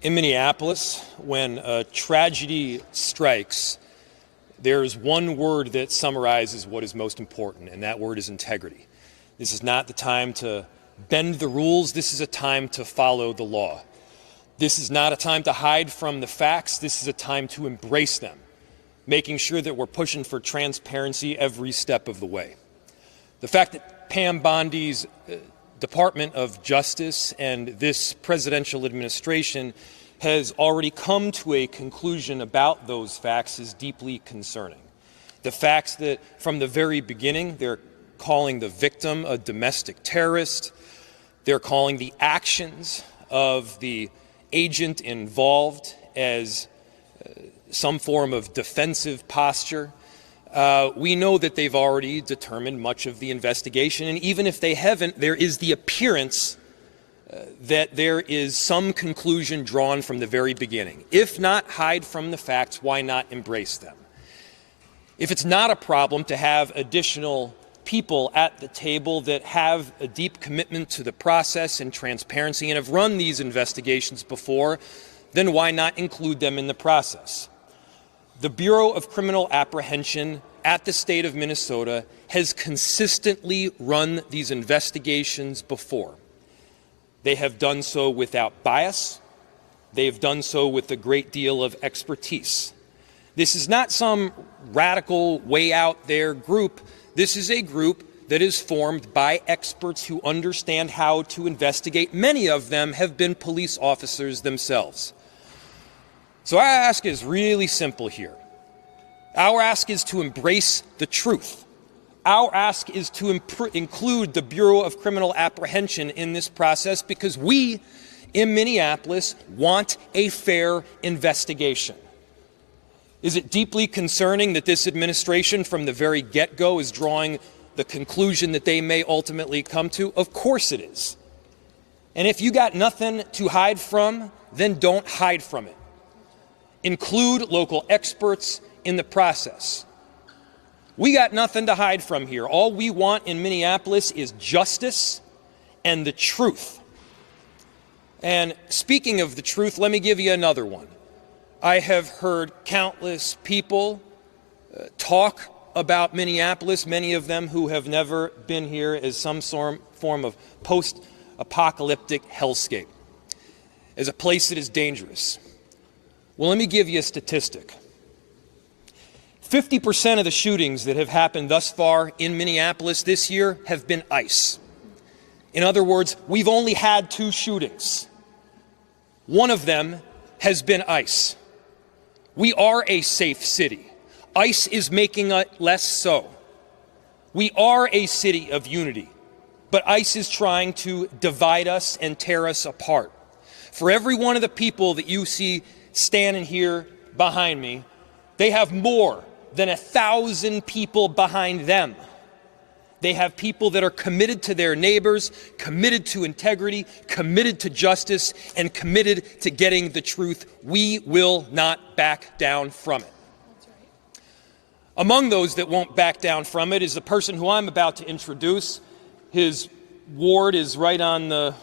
In Minneapolis, when a tragedy strikes, there's one word that summarizes what is most important, and that word is integrity. This is not the time to bend the rules. This is a time to follow the law. This is not a time to hide from the facts. This is a time to embrace them, making sure that we're pushing for transparency every step of the way. The fact that Pam Bondi's Department of Justice and this presidential administration has already come to a conclusion about those facts is deeply concerning. The facts that from the very beginning they're calling the victim a domestic terrorist, they're calling the actions of the agent involved as some form of defensive posture. We know that they've already determined much of the investigation, and even if they haven't, there is the appearance that there is some conclusion drawn from the very beginning. If not hide from the facts, why not embrace them? If it's not a problem to have additional people at the table that have a deep commitment to the process and transparency and have run these investigations before, then why not include them in the process? The Bureau of Criminal Apprehension at the state of Minnesota has consistently run these investigations before. They have done so without bias. They have done so with a great deal of expertise. This is not some radical, way out there group. This is a group that is formed by experts who understand how to investigate. Many of them have been police officers themselves. So our ask is really simple here. Our ask is to embrace the truth. Our ask is to include the Bureau of Criminal Apprehension in this process because we in Minneapolis want a fair investigation. Is it deeply concerning that this administration from the very get-go is drawing the conclusion that they may ultimately come to? Of course it is. And if you got nothing to hide from, then don't hide from it. Include local experts in the process. We got nothing to hide from here. All we want in Minneapolis is justice and the truth. And speaking of the truth, let me give you another one. I have heard countless people talk about Minneapolis, many of them who have never been here, as some form of post-apocalyptic hellscape, as a place that is dangerous. Well, let me give you a statistic. 50% of the shootings that have happened thus far in Minneapolis this year have been ICE. In other words, we've only had 2 shootings. One of them has been ICE. We are a safe city. ICE is making it less so. We are a city of unity, but ICE is trying to divide us and tear us apart. For every one of the people that you see standing here behind me, they have more than 1,000 people behind them. They have people that are committed to their neighbors, committed to integrity, committed to justice, and committed to getting the truth. We will not back down from it. That's right. Among those that won't back down from it is the person who I'm about to introduce. His ward is right on the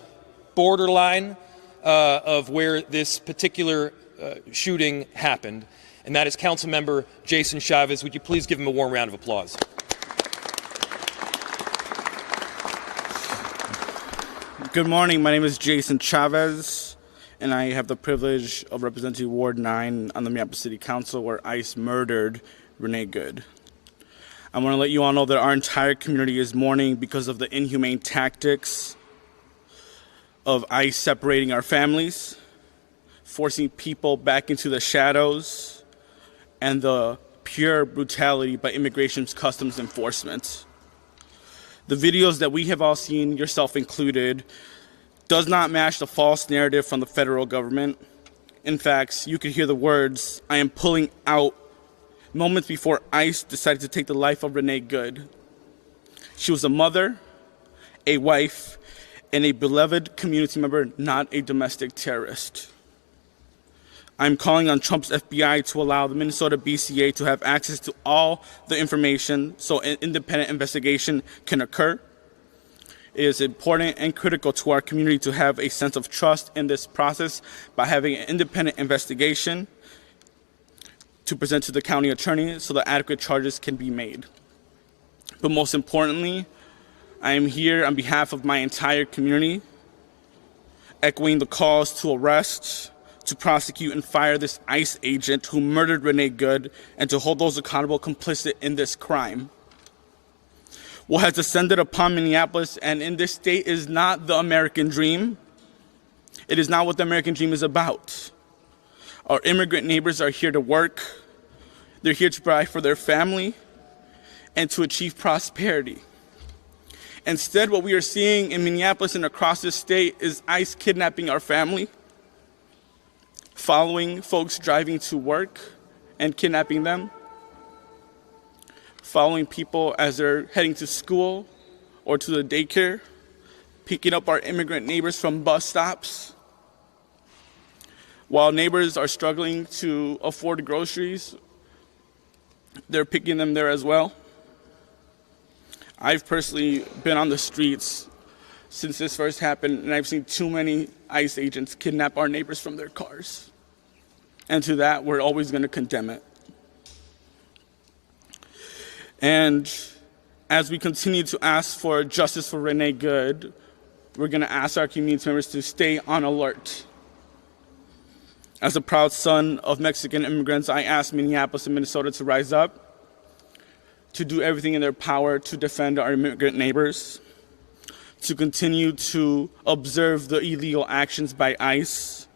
borderline of where this particular shooting happened, and that is Councilmember Jason Chavez. Would you please give him a warm round of applause? Good morning. My name is Jason Chavez, and I have the privilege of representing Ward 9 on the Minneapolis City Council, where ICE murdered Renee Good. I want to let you all know that our entire community is mourning because of the inhumane tactics of ICE separating our families, forcing people back into the shadows, and the pure brutality by Immigration Customs Enforcement. The videos that we have all seen, yourself included, does not match the false narrative from the federal government. In fact, you could hear the words, "I am pulling out," moments before ICE decided to take the life of Renee Good. She was a mother, a wife, and a beloved community member, not a domestic terrorist. I'm calling on Trump's FBI to allow the Minnesota BCA to have access to all the information so an independent investigation can occur. It is important and critical to our community to have a sense of trust in this process by having an independent investigation to present to the county attorney so that adequate charges can be made. But most importantly, I am here on behalf of my entire community, echoing the calls to arrest, to prosecute and fire this ICE agent who murdered Renee Good, and to hold those accountable complicit in this crime. What has descended upon Minneapolis and in this state is not the American dream. It is not what the American dream is about. Our immigrant neighbors are here to work. They're here to provide for their family and to achieve prosperity. Instead, what we are seeing in Minneapolis and across this state is ICE kidnapping our family, following folks driving to work and kidnapping them, following people as they're heading to school or to the daycare, picking up our immigrant neighbors from bus stops. While neighbors are struggling to afford groceries, they're picking them there as well. I've personally been on the streets since this first happened, and I've seen too many ICE agents kidnap our neighbors from their cars. And to that, we're always going to condemn it. And as we continue to ask for justice for Renee Good, we're going to ask our community members to stay on alert. As a proud son of Mexican immigrants, I ask Minneapolis and Minnesota to rise up, to do everything in their power to defend our immigrant neighbors, to continue to observe the illegal actions by ICE,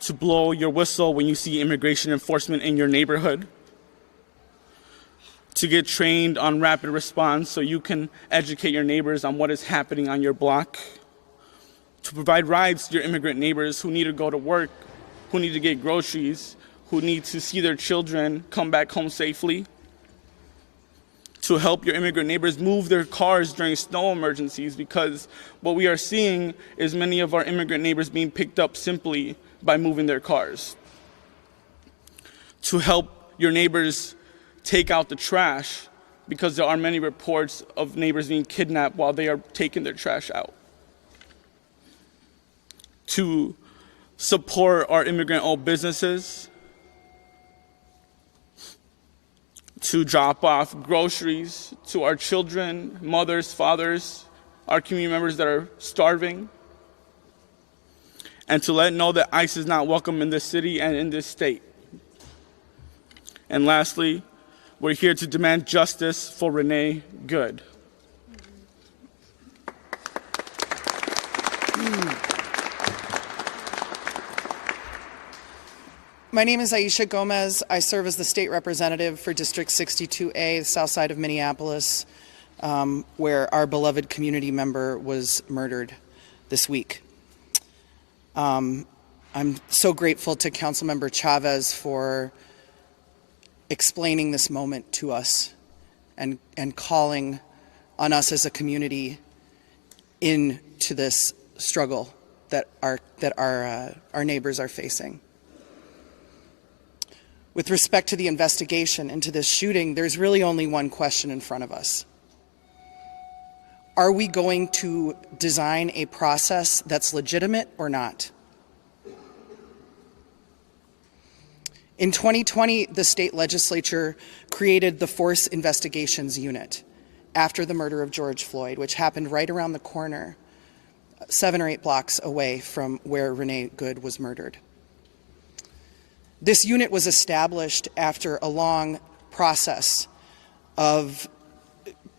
to blow your whistle when you see immigration enforcement in your neighborhood, to get trained on rapid response so you can educate your neighbors on what is happening on your block, to provide rides to your immigrant neighbors who need to go to work, who need to get groceries, who need to see their children come back home safely, to help your immigrant neighbors move their cars during snow emergencies, because what we are seeing is many of our immigrant neighbors being picked up simply by moving their cars. To help your neighbors take out the trash, because there are many reports of neighbors being kidnapped while they are taking their trash out. To support our immigrant-owned businesses, to drop off groceries to our children, mothers, fathers, our community members that are starving, and to let know that ICE is not welcome in this city and in this state. And lastly, we're here to demand justice for Renee Good. My name is Aisha Gomez. I serve as the state representative for District 62A, the south side of Minneapolis, where our beloved community member was murdered this week. I'm so grateful to Councilmember Chavez for explaining this moment to us and calling on us as a community into this struggle that our neighbors are facing. With respect to the investigation into this shooting, there's really only one question in front of us. Are we going to design a process that's legitimate or not? In 2020, the state legislature created the Force Investigations Unit after the murder of George Floyd, which happened right around the corner, 7 or 8 blocks away from where Renee Good was murdered. This unit was established after a long process of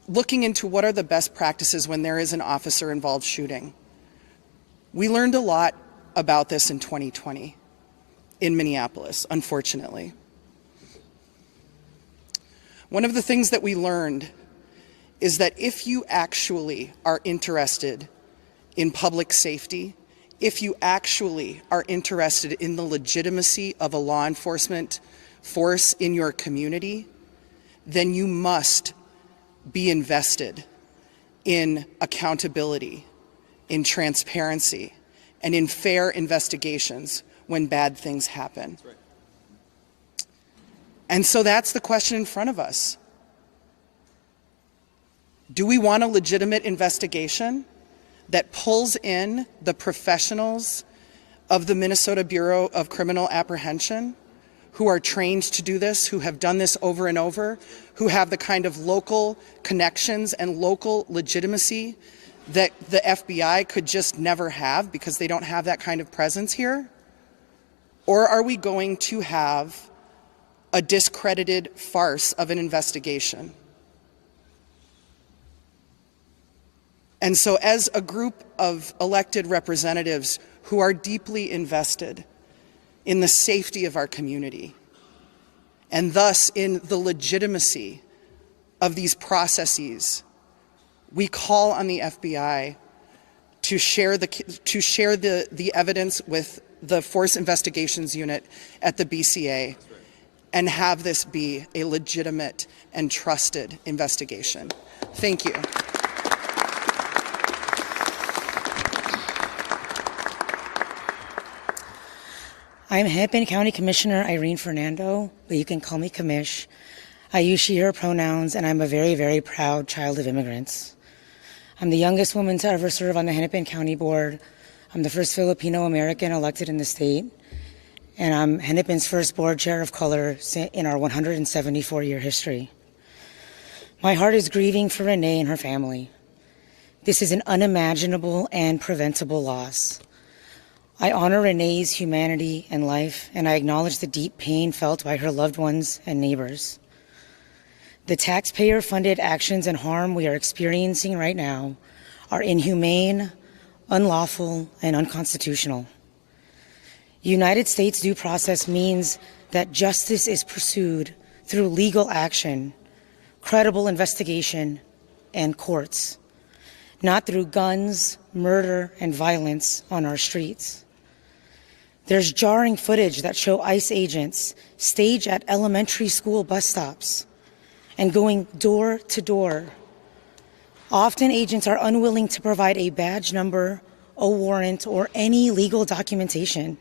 looking into what are the best practices when there is an officer-involved shooting. We learned a lot about this in 2020 in Minneapolis, unfortunately. One of the things that we learned is that if you actually are interested in public safety, if you actually are interested in the legitimacy of a law enforcement force in your community, then you must be invested in accountability, in transparency, and in fair investigations when bad things happen. That's right. And so that's the question in front of us. Do we want a legitimate investigation? that pulls in the professionals of the Minnesota Bureau of Criminal Apprehension who are trained to do this, who have done this over and over, who have the kind of local connections and local legitimacy that the FBI could just never have because they don't have that kind of presence here? Or are we going to have a discredited farce of an investigation? And so as a group of elected representatives who are deeply invested in the safety of our community and thus in the legitimacy of these processes, we call on the FBI to share the evidence with the Force Investigations Unit at the BCA and have this be a legitimate and trusted investigation. Thank you. I'm Hennepin County Commissioner Irene Fernando, but you can call me Commish. I use she, her pronouns, and I'm a very, very proud child of immigrants. I'm the youngest woman to ever serve on the Hennepin County Board. I'm the first Filipino American elected in the state, and I'm Hennepin's first board chair of color in our 174-year history. My heart is grieving for Renee and her family. This is an unimaginable and preventable loss. I honor Renee's humanity and life, and I acknowledge the deep pain felt by her loved ones and neighbors. The taxpayer-funded actions and harm we are experiencing right now are inhumane, unlawful, and unconstitutional. United States due process means that justice is pursued through legal action, credible investigation, and courts, not through guns, murder, and violence on our streets. There's jarring footage that show ICE agents stage at elementary school bus stops and going door to door. Often agents are unwilling to provide a badge number, a warrant, or any legal documentation.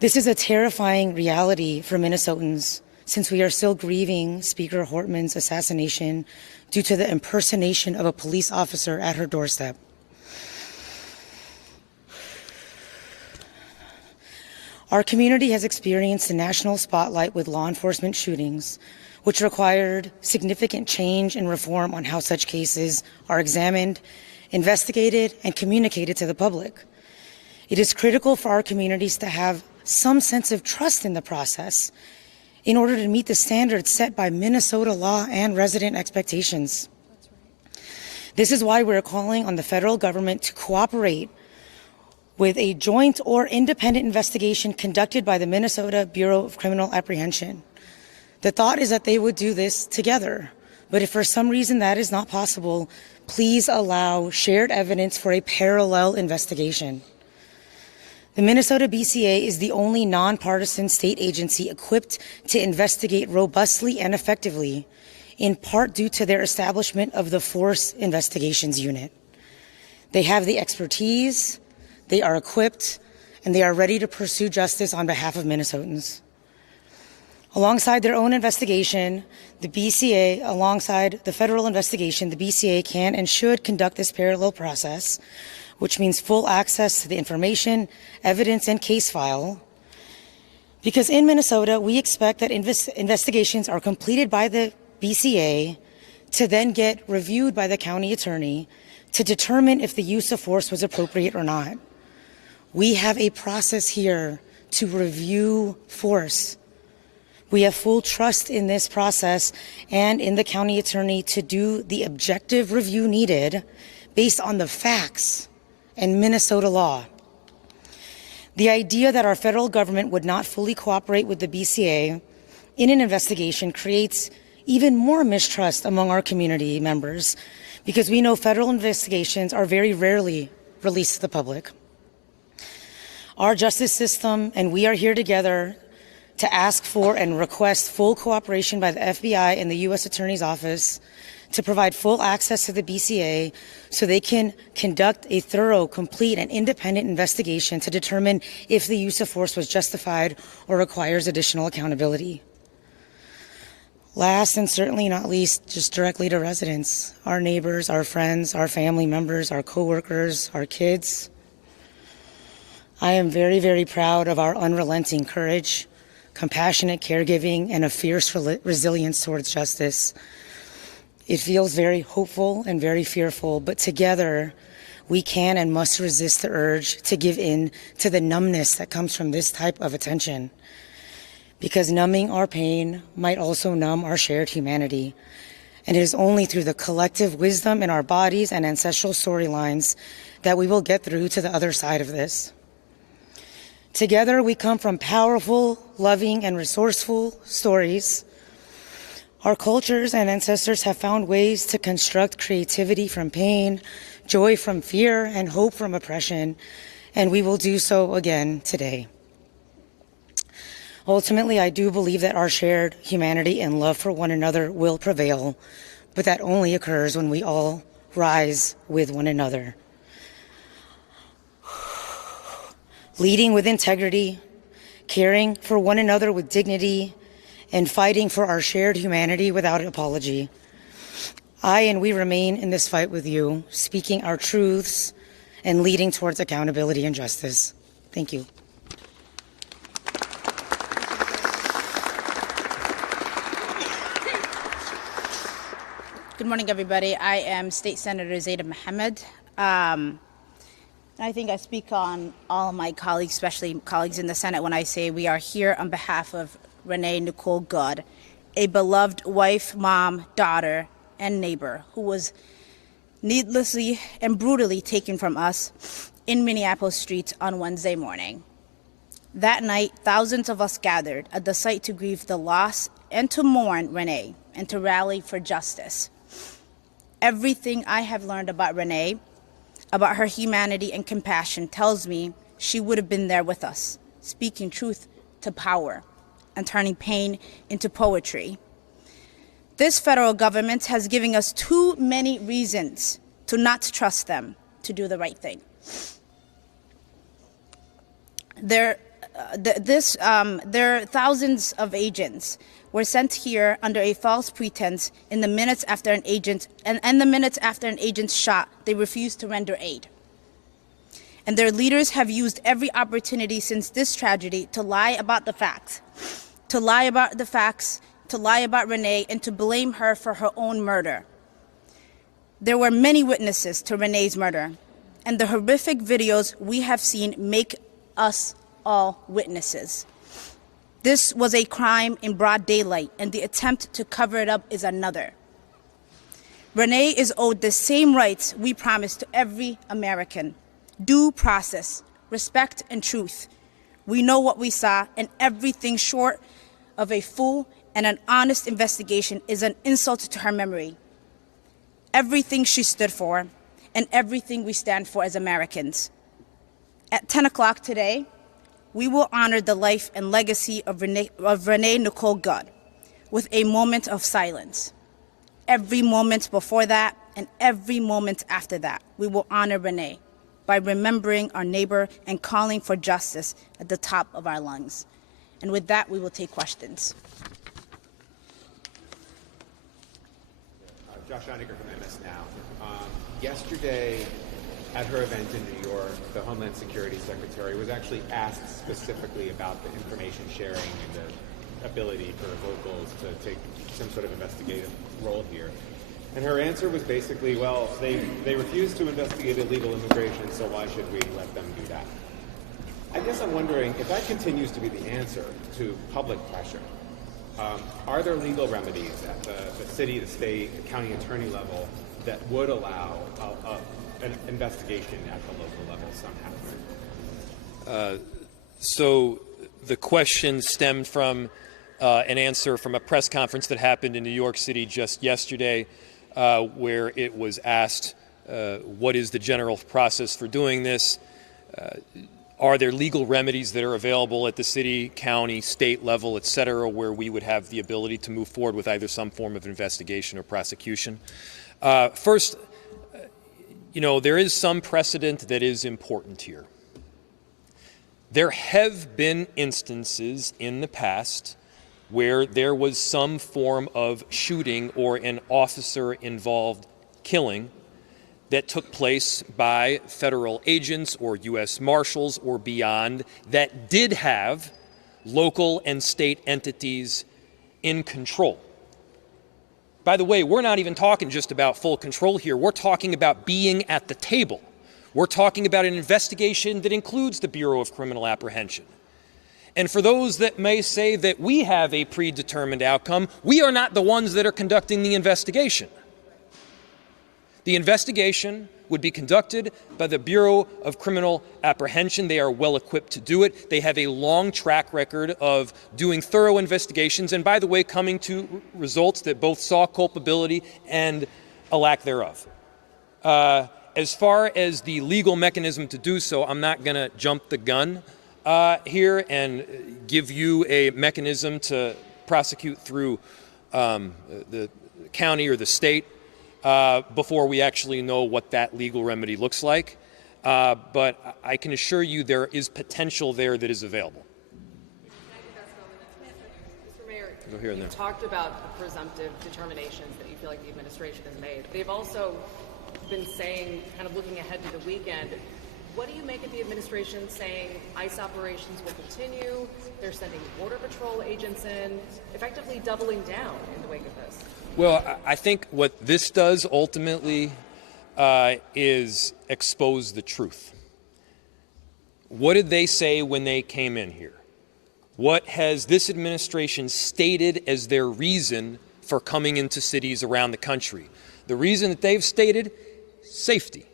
This is a terrifying reality for Minnesotans since we are still grieving Speaker Hortman's assassination due to the impersonation of a police officer at her doorstep. Our community has experienced a national spotlight with law enforcement shootings, which required significant change and reform on how such cases are examined, investigated, and communicated to the public. It is critical for our communities to have some sense of trust in the process in order to meet the standards set by Minnesota law and resident expectations. This is why we're calling on the federal government to cooperate with a joint or independent investigation conducted by the Minnesota Bureau of Criminal Apprehension. The thought is that they would do this together, but if for some reason that is not possible, please allow shared evidence for a parallel investigation. The Minnesota BCA is the only nonpartisan state agency equipped to investigate robustly and effectively, in part due to their establishment of the Force Investigations Unit. They have the expertise, they are equipped, and they are ready to pursue justice on behalf of Minnesotans. Alongside their own investigation, the BCA, alongside the federal investigation, the BCA can and should conduct this parallel process, which means full access to the information, evidence, and case file. Because in Minnesota, we expect that investigations are completed by the BCA to then get reviewed by the county attorney to determine if the use of force was appropriate or not. We have a process here to review force. We have full trust in this process and in the county attorney to do the objective review needed based on the facts and Minnesota law. The idea that our federal government would not fully cooperate with the BCA in an investigation creates even more mistrust among our community members because we know federal investigations are very rarely released to the public. Our justice system and we are here together to ask for and request full cooperation by the FBI and the U.S. Attorney's Office to provide full access to the BCA so they can conduct a thorough, complete, and independent investigation to determine if the use of force was justified or requires additional accountability. Last and certainly not least, just directly to residents, our neighbors, our friends, our family members, our coworkers, our kids. I am very, very proud of our unrelenting courage, compassionate caregiving, and a fierce resilience towards justice. It feels very hopeful and very fearful, but together we can and must resist the urge to give in to the numbness that comes from this type of attention. Because numbing our pain might also numb our shared humanity. And it is only through the collective wisdom in our bodies and ancestral storylines that we will get through to the other side of this. Together, we come from powerful, loving, and resourceful stories. Our cultures and ancestors have found ways to construct creativity from pain, joy from fear, and hope from oppression, and we will do so again today. Ultimately, I do believe that our shared humanity and love for one another will prevail, but that only occurs when we all rise with one another. Leading with integrity, caring for one another with dignity, and fighting for our shared humanity without apology. I and we remain in this fight with you, speaking our truths and leading towards accountability and justice. Thank you. Good morning, everybody. I am State Senator Zaida Mohammed. I think I speak on all of my colleagues, especially colleagues in the Senate, when I say we are here on behalf of Renee Nicole Good, a beloved wife, mom, daughter, and neighbor who was needlessly and brutally taken from us in Minneapolis streets on Wednesday morning. That night, thousands of us gathered at the site to grieve the loss and to mourn Renee and to rally for justice. Everything I have learned about Renee, about her humanity and compassion, tells me she would have been there with us, speaking truth to power and turning pain into poetry. This federal government has given us too many reasons to not trust them to do the right thing. There are thousands of agents were sent here under a false pretense in the minutes after an agent, and the minutes after an agent's shot, they refused to render aid. And their leaders have used every opportunity since this tragedy to lie about the facts, to lie about Renee, and to blame her for her own murder. There were many witnesses to Renee's murder, and the horrific videos we have seen make us all witnesses. This was a crime in broad daylight, and the attempt to cover it up is another. Renee is owed the same rights we promised to every American: due process, respect, and truth. We know what we saw, and everything short of a full and an honest investigation is an insult to her memory. Everything she stood for, and everything we stand for as Americans. At 10 o'clock today, we will honor the life and legacy of Renee Nicole Good with a moment of silence. Every moment before that and every moment after that, we will honor Renee by remembering our neighbor and calling for justice at the top of our lungs. And with that, we will take questions. Josh Einiger from MS Now. Yesterday, at her event in New York, the Homeland Security Secretary was actually asked specifically about the information sharing and the ability for locals to take some sort of investigative role here. And her answer was basically, well, they refuse to investigate illegal immigration, so why should we let them do that? I guess I'm wondering, if that continues to be the answer to public pressure, are there legal remedies at the city, the state, the county attorney level that would allow an investigation at the local level somehow? So the question stemmed from an answer from a press conference that happened in New York City just yesterday, where it was asked, what is the general process for doing this? Are there legal remedies that are available at the city, county, state level, et cetera, where we would have the ability to move forward with either some form of investigation or prosecution? First, there is some precedent that is important here. There have been instances in the past where there was some form of shooting or an officer-involved killing that took place by federal agents or U.S. Marshals or beyond that did have local and state entities in control. By the way, we're not even talking just about full control here. We're talking about being at the table. We're talking about an investigation that includes the Bureau of Criminal Apprehension. And for those that may say that we have a predetermined outcome, we are not the ones that are conducting the investigation. The investigation would be conducted by the Bureau of Criminal Apprehension. They are well equipped to do it. They have a long track record of doing thorough investigations and, by the way, coming to results that both saw culpability and a lack thereof. As far as the legal mechanism to do so, I'm not going to jump the gun here and give you a mechanism to prosecute through the county or the state before we actually know what that legal remedy looks like. But I can assure you there is potential there that is available. Mr. Mayor, Go here and you there. talked about the presumptive determinations that you feel like the administration has made. They've also been saying, kind of looking ahead to the weekend, what do you make of the administration saying ICE operations will continue? They're sending Border Patrol agents in, effectively doubling down in the wake of this. Well, I think what this does ultimately is expose the truth. What did they say when they came in here? What has this administration stated as their reason for coming into cities around the country? The reason that they've stated, safety,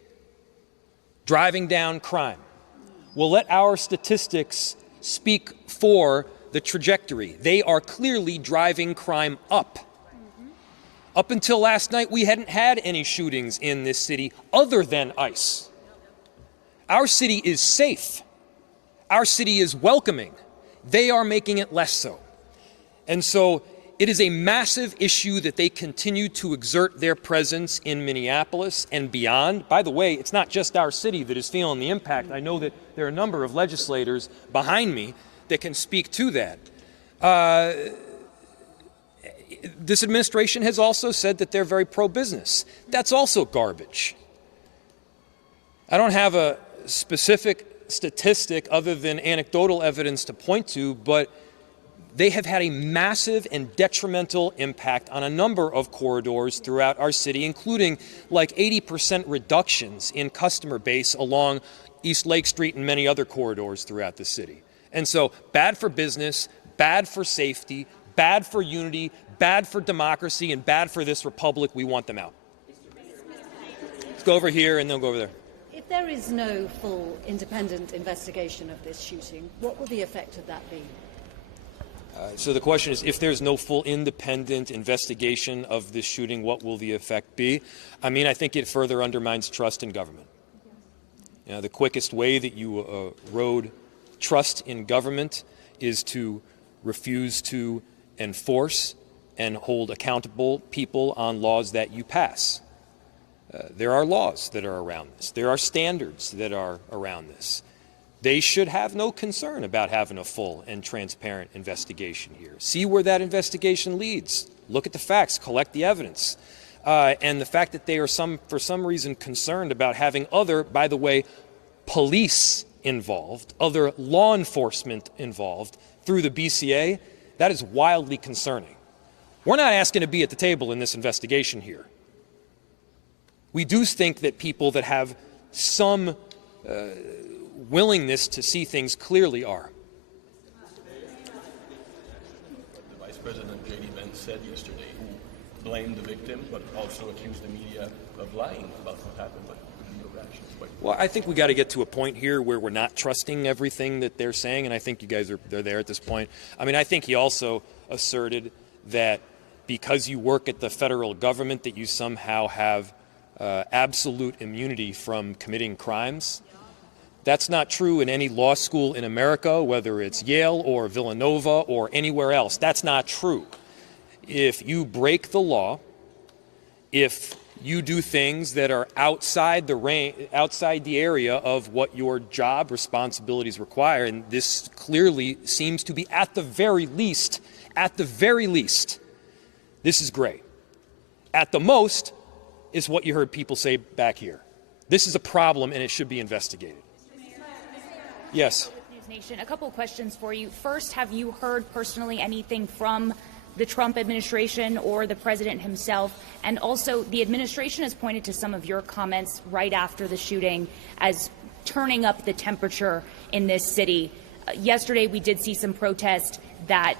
driving down crime. We'll let our statistics speak for the trajectory. They are clearly driving crime up. Up until last night, we hadn't had any shootings in this city other than ICE. Our city is safe. Our city is welcoming. They are making it less so. And so it is a massive issue that they continue to exert their presence in Minneapolis and beyond. By the way, it's not just our city that is feeling the impact. I know that there are a number of legislators behind me that can speak to that. This administration has also said that they're very pro-business. That's also garbage. I don't have a specific statistic other than anecdotal evidence to point to, but they have had a massive and detrimental impact on a number of corridors throughout our city, including like 80% reductions in customer base along East Lake Street and many other corridors throughout the city. And so bad for business, bad for safety, bad for unity, bad for democracy, and bad for this republic. We want them out. Let's go over here and then go over there. If there is no full independent investigation of this shooting, what will the effect of that be? So the question is, if there's no full independent investigation of this shooting, what will the effect be? I mean, I think it further undermines trust in government. You know, the quickest way that you erode trust in government is to refuse to enforce and hold accountable people on laws that you pass. There are laws that are around this. There are standards that are around this. They should have no concern about having a full and transparent investigation here. See where that investigation leads. Look at the facts, collect the evidence. And the fact that they are for some reason concerned about having other, by the way, police involved, other law enforcement involved through the BCA, that is wildly concerning. We're not asking to be at the table in this investigation here. We do think that people that have some willingness to see things clearly are. The Vice President J.D. Vance said yesterday, who blamed the victim, but also accused the media of lying about what happened. But your reactions? Well, I think we got to get to a point here where we're not trusting everything that they're saying, and I think you guys they're there at this point. I mean, I think he also asserted that because you work at the federal government, that you somehow have absolute immunity from committing crimes. That's not true in any law school in America, whether it's Yale or Villanova or anywhere else. That's not true. If you break the law, if you do things that are outside the area of what your job responsibilities require, and this clearly seems to be at the very least At the very least, this is great. At the most is what you heard people say back here. This is a problem and it should be investigated. Yes. News Nation, a couple of questions for you. First, have you heard personally anything from the Trump administration or the president himself? And also, the administration has pointed to some of your comments right after the shooting as turning up the temperature in this city. Yesterday, we did see some protest that,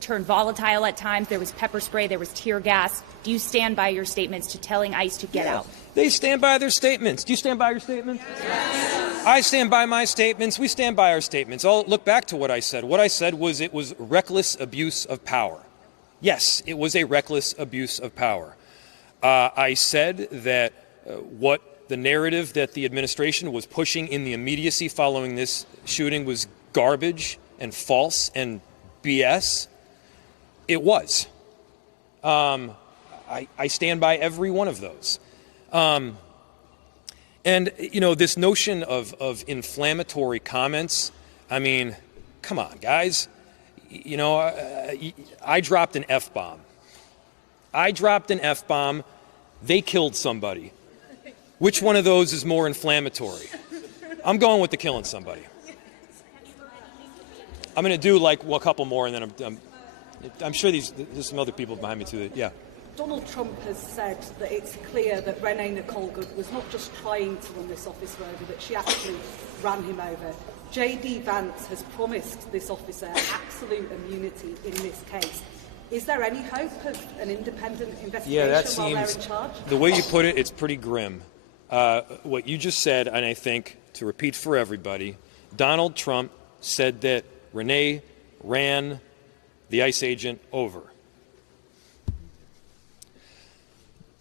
turned volatile at times. There was pepper spray, there was tear gas. Do you stand by your statements to telling ICE to get out? They stand by their statements. Do you stand by your statements? Yes. I stand by my statements. We stand by our statements. I'll look back to what I said. What I said was it was reckless abuse of power. Yes, it was a reckless abuse of power. I said that what the narrative that the administration was pushing in the immediacy following this shooting was garbage and false and BS. It was. I stand by every one of those. And, this notion of inflammatory comments, I mean, come on, guys. I dropped an F-bomb. They killed somebody. Which one of those is more inflammatory? I'm going with the killing somebody. I'm going to do a couple more, and then I'm sure there's some other people behind me too. Yeah. Donald Trump has said that it's clear that Renee Nicole Good was not just trying to run this officer over, that she actually ran him over. J.D. Vance has promised this officer absolute immunity in this case. Is there any hope of an independent investigation Yeah, that while they're seems, in charge? the way you put it, it's pretty grim. What you just said, and I think, to repeat for everybody, Donald Trump said that Renee ran the ICE agent over.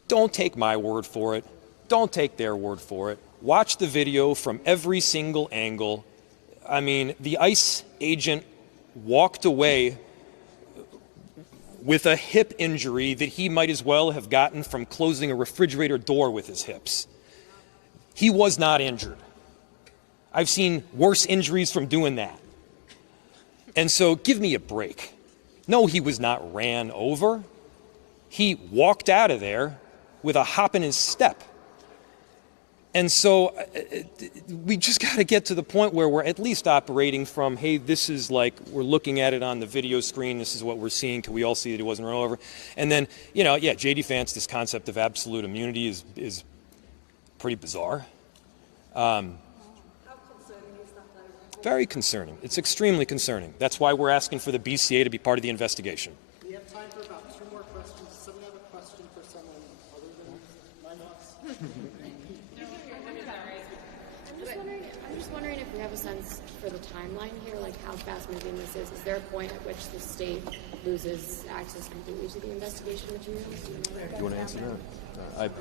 Don't take my word for it. Don't take their word for it. Watch the video from every single angle. I mean, the ICE agent walked away with a hip injury that he might as well have gotten from closing a refrigerator door with his hips. He was not injured. I've seen worse injuries from doing that. And so give me a break. No, he was not ran over. He walked out of there with a hop in his step. And so we just got to get to the point where we're at least operating from, hey, this is like, we're looking at it on the video screen, this is what we're seeing, can we all see that he wasn't run over? And then, J.D. Vance, this concept of absolute immunity is pretty bizarre. How concerning is that, though? Very concerning. It's extremely concerning. That's why we're asking for the BCA to be part of the investigation. We have time for about 2 more questions. Does someone have a question for someone other than my I'm just wondering if we have a sense for the timeline here, like how fast moving this is. Is there a point at which the state loses access completely to the investigation materials? Do you want to answer that?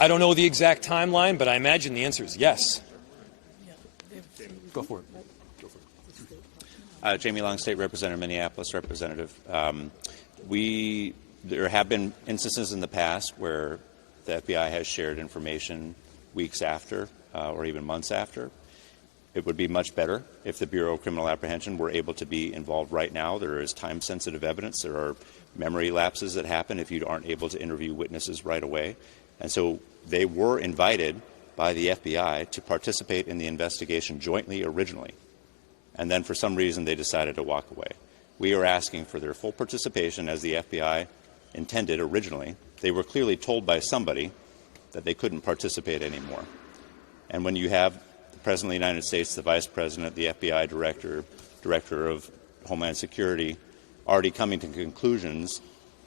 I don't know the exact timeline, but I imagine the answer is yes. Go for it. Jamie Long, State Representative, Minneapolis Representative. There have been instances in the past where the FBI has shared information weeks after or even months after. It would be much better if the Bureau of Criminal Apprehension were able to be involved right now. There is time-sensitive evidence. There are memory lapses that happen if you aren't able to interview witnesses right away. And so they were invited by the FBI to participate in the investigation jointly originally. And then for some reason they decided to walk away. We are asking for their full participation as the FBI intended originally. They were clearly told by somebody that they couldn't participate anymore. And when you have the President of the United States, the Vice President, the FBI Director of Homeland Security already coming to conclusions,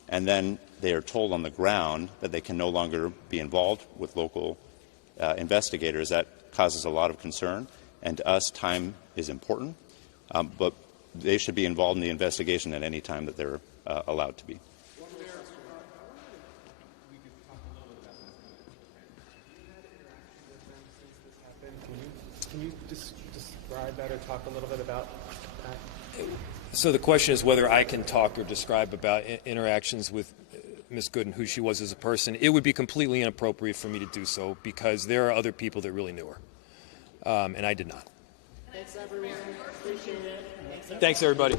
and then they are told on the ground that they can no longer be involved with local investigators, that causes a lot of concern. And to us, time is important, but they should be involved in the investigation at any time that they're allowed to be. Can you describe that or talk a little bit about that? So the question is whether I can talk or describe about interactions with Ms. Good and who she was as a person. It would be completely inappropriate for me to do so because there are other people that really knew her, and I did not. Thanks, everyone. Appreciate it. Thanks, everybody.